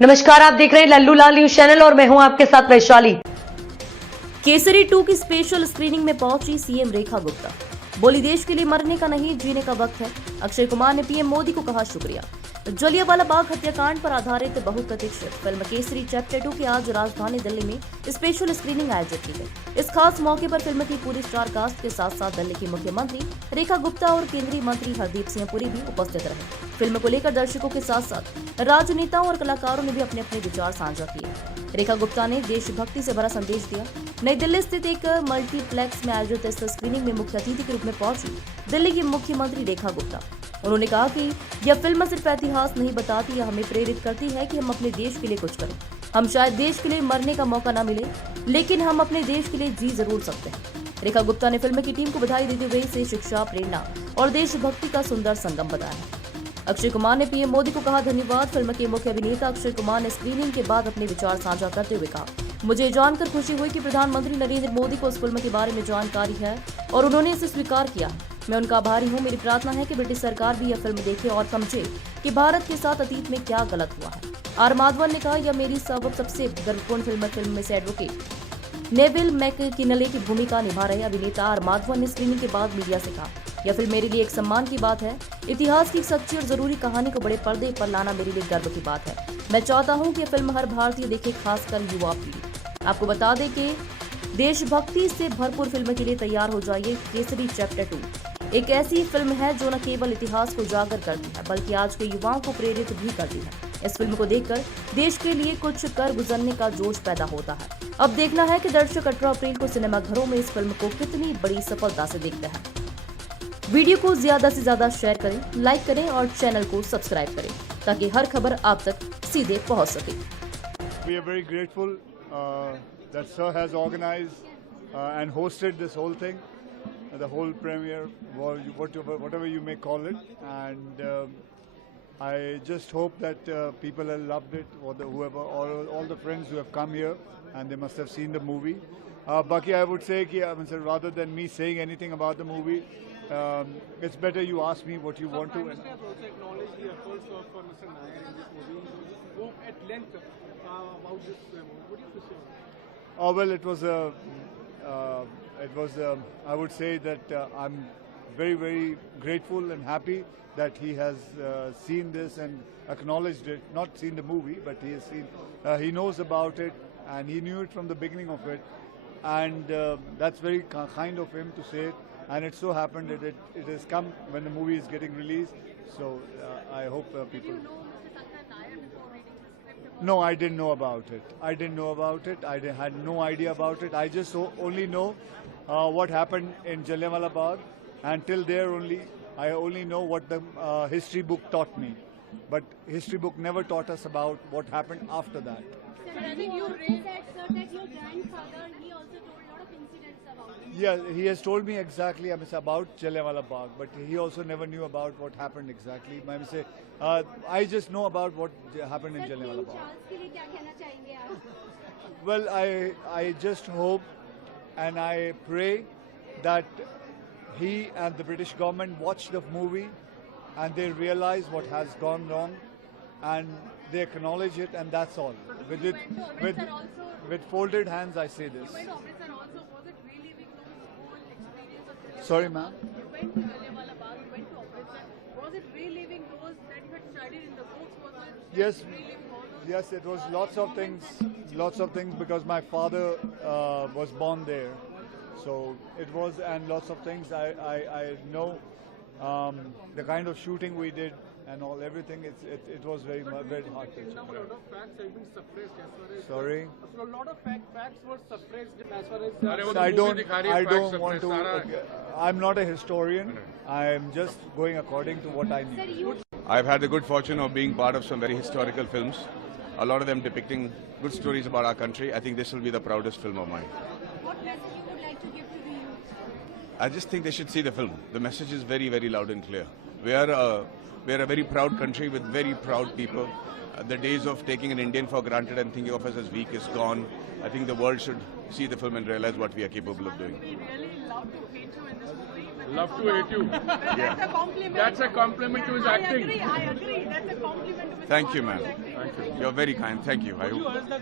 नमस्कार, आप देख रहे हैं लल्लू लाल न्यूज चैनल और मैं हूं आपके साथ वैशाली। केसरी 2 की स्पेशल स्क्रीनिंग में पहुंची सीएम रेखा गुप्ता। बोली, देश के लिए मरने का नहीं जीने का वक्त है। अक्षय कुमार ने पीएम मोदी को कहा शुक्रिया। जलियांवाला बाग हत्याकांड पर आधारित बहुप्रतीक्षित फिल्म केसरी चैप्टर 2 की आज राजधानी दिल्ली में स्पेशल स्क्रीनिंग आयोजित की गई। इस खास मौके पर फिल्म की पूरी स्टार कास्ट के साथ साथ दिल्ली की मुख्यमंत्री रेखा गुप्ता और केंद्रीय मंत्री हरदीप सिंह पुरी भी उपस्थित रहे। फिल्म को लेकर दर्शकों के साथ साथ राजनेताओं और कलाकारों ने भी अपने अपने विचार साझा किए। रेखा गुप्ता ने देशभक्ति से भरा संदेश दिया। नई दिल्ली स्थित एक मल्टीप्लेक्स में आयोजित इस स्क्रीनिंग में मुख्य अतिथि के रूप में पहुंची दिल्ली की मुख्यमंत्री रेखा गुप्ता। उन्होंने कहा कि यह फिल्म सिर्फ इतिहास नहीं बताती, यह हमें प्रेरित करती है कि हम अपने देश के लिए कुछ करें। हम शायद देश के लिए मरने का मौका न मिले, लेकिन हम अपने देश के लिए जी जरूर सकते हैं। रेखा गुप्ता ने फिल्म की टीम को बधाई देते हुए इसे शिक्षा, प्रेरणा और देशभक्ति का सुंदर संगम बताया। अक्षय कुमार ने पीएम मोदी को कहा धन्यवाद। फिल्म के मुख्य अभिनेता अक्षय कुमार ने स्क्रीनिंग के बाद अपने विचार साझा करते हुए कहा, मुझे जानकर खुशी हुई कि प्रधानमंत्री नरेंद्र मोदी को इस फिल्म के बारे में जानकारी है और उन्होंने इसे स्वीकार किया। मैं उनका आभारी हूं। मेरी प्रार्थना है कि ब्रिटिश सरकार भी यह फिल्म देखे और समझे कि भारत के साथ अतीत में क्या गलत हुआ है। आर माधवन ने कहा, यह मेरी सबसे गर्वपूर्ण फिल्म में से एडवोकेट नेविल मैककिनले की भूमिका निभा रहे अभिनेता आर माधवन ने स्क्रीनिंग के बाद मीडिया से कहा, यह फिल्म मेरे लिए एक सम्मान की बात है। इतिहास की सच्ची और जरूरी कहानी को बड़े पर्दे पर लाना मेरे लिए गर्व की बात है। मैं चाहता हूं कि यह फिल्म हर भारतीय देखे, खासकर युवा पीढ़ी। आपको बता दें कि देशभक्ति से भरपूर फिल्म के लिए तैयार हो जाइए। केसरी चैप्टर 2 एक ऐसी फिल्म है जो न केवल इतिहास को उजागर करती है, बल्कि आज के युवाओं को प्रेरित भी करती है। इस फिल्म को देखकर देश के लिए कुछ कर गुजरने का जोश पैदा होता है। अब देखना है कि दर्शक 18 अप्रैल को सिनेमाघरों में इस फिल्म को कितनी बड़ी सफलता से देखते हैं। वीडियो को ज्यादा से ज्यादा शेयर करें, लाइक करें और चैनल को सब्सक्राइब करें ताकि हर खबर आप तक सीधे पहुंच सके। We are very grateful that Sir has organized and hosted this whole thing, the whole premiere, whatever you may call it, and I just hope that people have loved it, or all the friends who have come here, and they must have seen the movie. Baki, I would say, rather than me saying anything about the movie, it's better you ask me what you want to. Prime Minister has also acknowledged the efforts of Mr. Nair in this movie. He spoke at length about this movie. What do you have to say on that? Oh, well, it was. I would say that I'm very, very grateful and happy that he has seen this and acknowledged it. Not seen the movie, but he has seen. He knows about it, and he knew it from the beginning of it, and that's very kind of him to say it. And it so happened that it has come when the movie is getting released. So I hope people. Did you know Mr. Sankar Nair before reading the script? No, I didn't know about it. I didn't know about it. I had no idea about it. I just only know what happened in Jallianwala Bagh, and till there only, I only know what the history book taught me. But history book never taught us about what happened after that. Sir, I think you said, sir, that your grandfather, he also told a lot of incidents about it. Yeah, he has told me exactly about Jallianwala Bagh, but he also never knew about what happened exactly. I just know about what happened in Sir, Jallianwala King Bagh. Charles के लिए क्या कहना चाहेंगे आप? Well, I just hope and I pray that he and the British government watch the movie and they realize what has gone wrong and they acknowledge it, and that's all. With folded hands, I say this. You went to Amritsar also. Was it reliving those whole experience of Jallianwala? Sorry, ma'am. You went to Jallianwala Bagh, you went to Amritsar. Was it reliving those that you had studied in the books? Was it Yes. reliving all those? Yes, it was lots of things because my father was born there. So it was, and lots of things I know the kind of shooting we did and all, everything. It was very hard to Now achieve. a lot of facts have been suppressed as far as. Sorry. A lot of facts were suppressed as far as. I don't want to. I'm not a historian. I'm just going according to what I Sir, knew. you I've had the good fortune of being part of some very historical films, a lot of them depicting good stories about our country. I think this will be the proudest film of mine. what message you would like to give to the youth? I just think they should see the film. The message is very, very loud and clear. We are a very proud country with very proud people. The days of taking an Indian for granted and thinking of us as weak is gone. I think the world should see the film and realize what we are capable of doing. We really love to hate you in this movie. but Love that's to a hate you. That's a compliment. That's a compliment to his acting. I agree. That's a compliment to Mr. Thank you, Madhavan's ma'am. acting. You're very kind. Thank you. I hope.